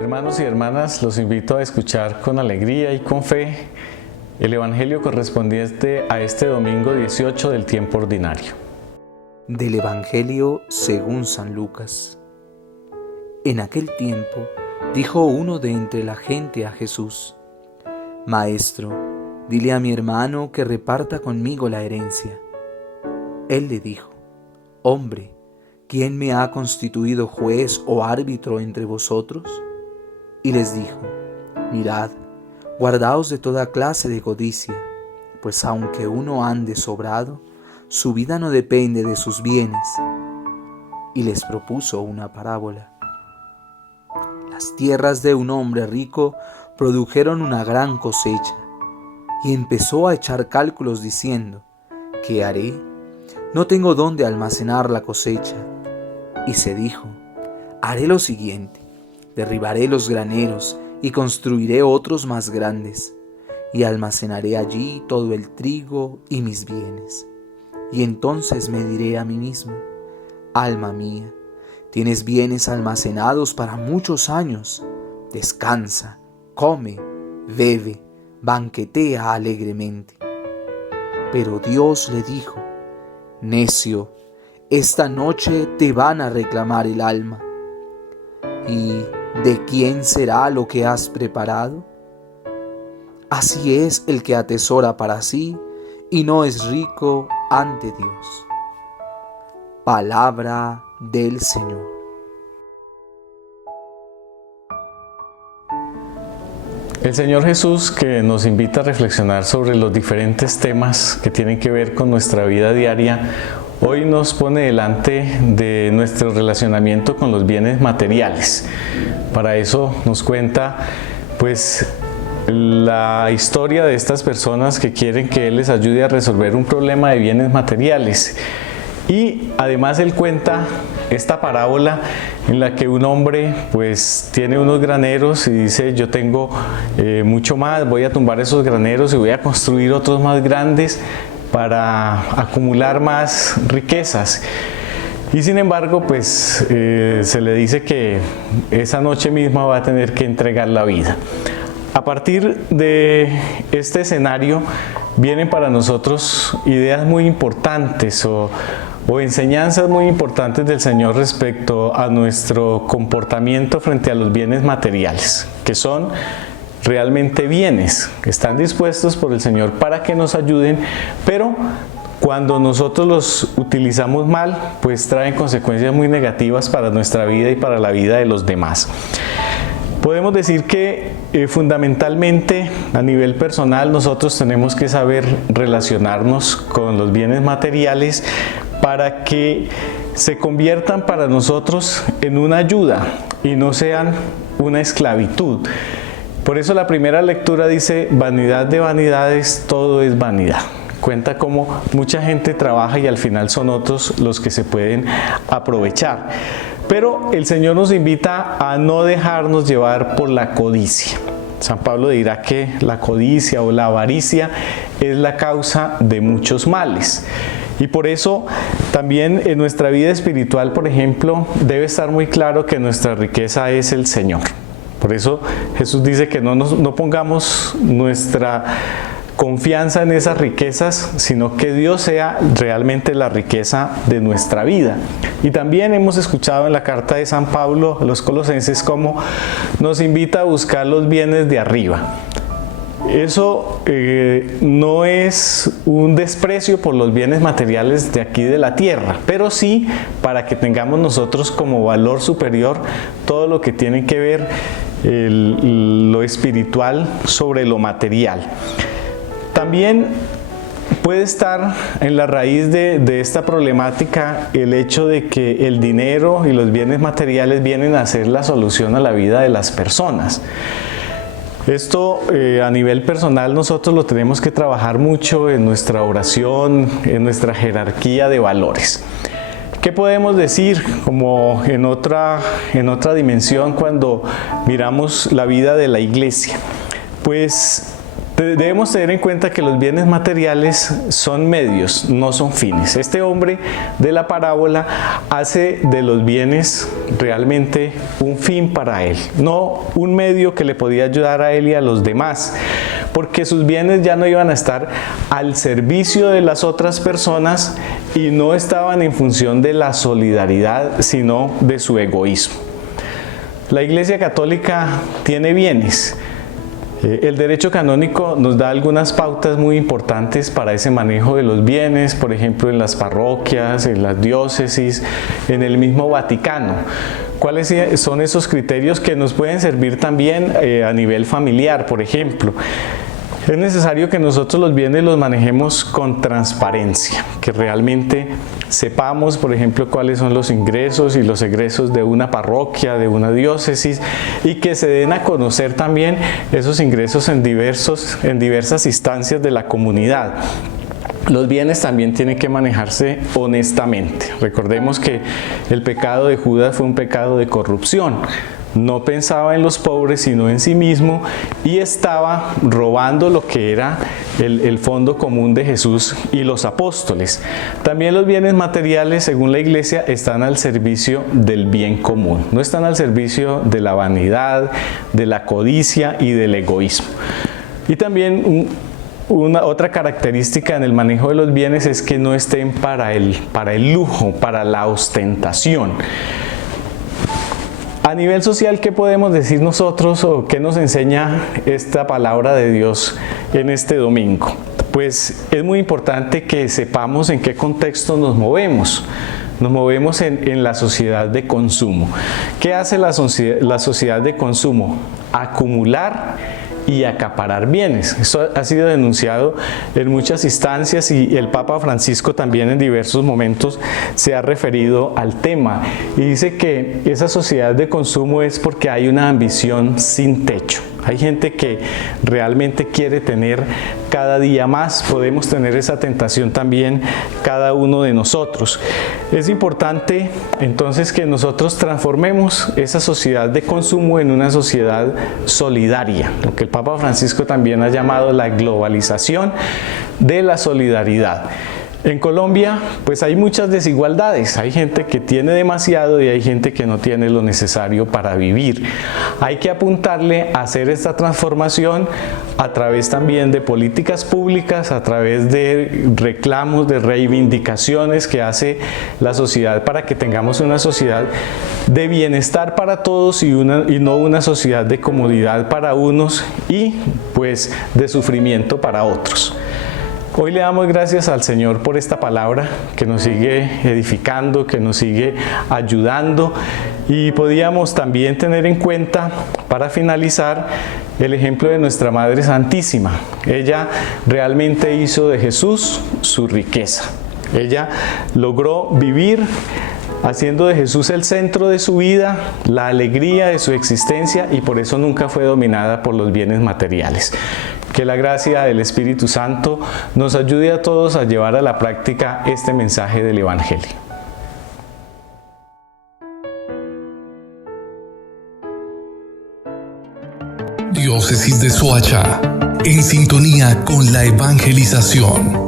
Hermanos y hermanas, los invito a escuchar con alegría y con fe el Evangelio correspondiente a este domingo 18 del tiempo ordinario. Del Evangelio según San Lucas. En aquel tiempo dijo uno de entre la gente a Jesús: Maestro, dile a mi hermano que reparta conmigo la herencia. Él le dijo: Hombre, ¿quién me ha constituido juez o árbitro entre vosotros? Y les dijo: Mirad, guardaos de toda clase de codicia, pues aunque uno ande sobrado, su vida no depende de sus bienes. Y les propuso una parábola. Las tierras de un hombre rico produjeron una gran cosecha, y empezó a echar cálculos diciendo: ¿Qué haré? No tengo dónde almacenar la cosecha. Y se dijo: Haré lo siguiente: derribaré los graneros y construiré otros más grandes, y almacenaré allí todo el trigo y mis bienes. Y entonces me diré a mí mismo: Alma mía, tienes bienes almacenados para muchos años. Descansa, come, bebe, banquetea alegremente. Pero Dios le dijo: Necio, esta noche te van a reclamar el alma. ¿Y de quién será lo que has preparado? Así es el que atesora para sí y no es rico ante Dios. Palabra del Señor. El Señor Jesús, que nos invita a reflexionar sobre los diferentes temas que tienen que ver con nuestra vida diaria, hoy nos pone delante de nuestro relacionamiento con los bienes materiales. Para eso nos cuenta la historia de estas personas que quieren que Él les ayude a resolver un problema de bienes materiales. Y además Él cuenta esta parábola en la que un hombre tiene unos graneros y dice: yo tengo mucho más, voy a tumbar esos graneros y voy a construir otros más grandes para acumular más riquezas. Y sin embargo se le dice que esa noche misma va a tener que entregar la vida. A partir de este escenario vienen para nosotros ideas muy importantes o enseñanzas muy importantes del Señor respecto a nuestro comportamiento frente a los bienes materiales, que son realmente bienes, que están dispuestos por el Señor para que nos ayuden, pero cuando nosotros los utilizamos mal, traen consecuencias muy negativas para nuestra vida y para la vida de los demás. Podemos decir que fundamentalmente a nivel personal nosotros tenemos que saber relacionarnos con los bienes materiales para que se conviertan para nosotros en una ayuda y no sean una esclavitud. Por eso la primera lectura dice: vanidad de vanidades, todo es vanidad. Cuenta cómo mucha gente trabaja y al final son otros los que se pueden aprovechar. Pero el Señor nos invita a no dejarnos llevar por la codicia. San Pablo dirá que la codicia o la avaricia es la causa de muchos males. Y por eso también en nuestra vida espiritual, por ejemplo, debe estar muy claro que nuestra riqueza es el Señor. Por eso Jesús dice que no pongamos nuestra confianza en esas riquezas, sino que Dios sea realmente la riqueza de nuestra vida. Y también hemos escuchado en la carta de San Pablo a los Colosenses cómo nos invita a buscar los bienes de arriba. Eso no es un desprecio por los bienes materiales de aquí de la tierra, pero sí para que tengamos nosotros como valor superior todo lo que tiene que ver lo espiritual sobre lo material. También puede estar en la raíz de esta problemática el hecho de que el dinero y los bienes materiales vienen a ser la solución a la vida de las personas. Esto a nivel personal nosotros lo tenemos que trabajar mucho en nuestra oración, en nuestra jerarquía de valores. ¿Qué podemos decir como en otra dimensión cuando miramos la vida de la iglesia? Debemos tener en cuenta que los bienes materiales son medios, no son fines. Este hombre de la parábola hace de los bienes realmente un fin para él, no un medio que le podía ayudar a él y a los demás, porque sus bienes ya no iban a estar al servicio de las otras personas y no estaban en función de la solidaridad, sino de su egoísmo. La Iglesia Católica tiene bienes. El derecho canónico nos da algunas pautas muy importantes para ese manejo de los bienes, por ejemplo en las parroquias, en las diócesis, en el mismo Vaticano. ¿Cuáles son esos criterios que nos pueden servir también a nivel familiar, por ejemplo? Es necesario que nosotros los bienes los manejemos con transparencia, que realmente sepamos, por ejemplo, cuáles son los ingresos y los egresos de una parroquia, de una diócesis, y que se den a conocer también esos ingresos en diversas instancias de la comunidad. Los bienes también tienen que manejarse honestamente. Recordemos que el pecado de Judas fue un pecado de corrupción. No pensaba en los pobres sino en sí mismo y estaba robando lo que era el fondo común de Jesús y los apóstoles. También los bienes materiales, según la Iglesia, están al servicio del bien común. No están al servicio de la vanidad, de la codicia y del egoísmo. Y también otra característica en el manejo de los bienes es que no estén para el lujo, para la ostentación. A nivel social, ¿qué podemos decir nosotros o qué nos enseña esta palabra de Dios en este domingo? Pues es muy importante que sepamos en qué contexto nos movemos. Nos movemos en la sociedad de consumo. ¿Qué hace la sociedad de consumo? Acumular y acaparar bienes. Esto ha sido denunciado en muchas instancias y el Papa Francisco también en diversos momentos se ha referido al tema y dice que esa sociedad de consumo es porque hay una ambición sin techo. Hay gente que realmente quiere tener cada día más. Podemos tener esa tentación también cada uno de nosotros. Es importante entonces que nosotros transformemos esa sociedad de consumo en una sociedad solidaria, lo que el Papa Francisco también ha llamado la globalización de la solidaridad. En Colombia, pues hay muchas desigualdades. Hay gente que tiene demasiado y hay gente que no tiene lo necesario para vivir. Hay que apuntarle a hacer esta transformación a través también de políticas públicas, a través de reclamos, de reivindicaciones que hace la sociedad para que tengamos una sociedad de bienestar para todos y no una sociedad de comodidad para unos y pues de sufrimiento para otros. Hoy le damos gracias al Señor por esta palabra que nos sigue edificando, que nos sigue ayudando y podíamos también tener en cuenta, para finalizar, el ejemplo de nuestra Madre Santísima. Ella realmente hizo de Jesús su riqueza. Ella logró vivir haciendo de Jesús el centro de su vida, la alegría de su existencia y por eso nunca fue dominada por los bienes materiales. Que la gracia del Espíritu Santo nos ayude a todos a llevar a la práctica este mensaje del Evangelio. Diócesis de Soacha, en sintonía con la evangelización.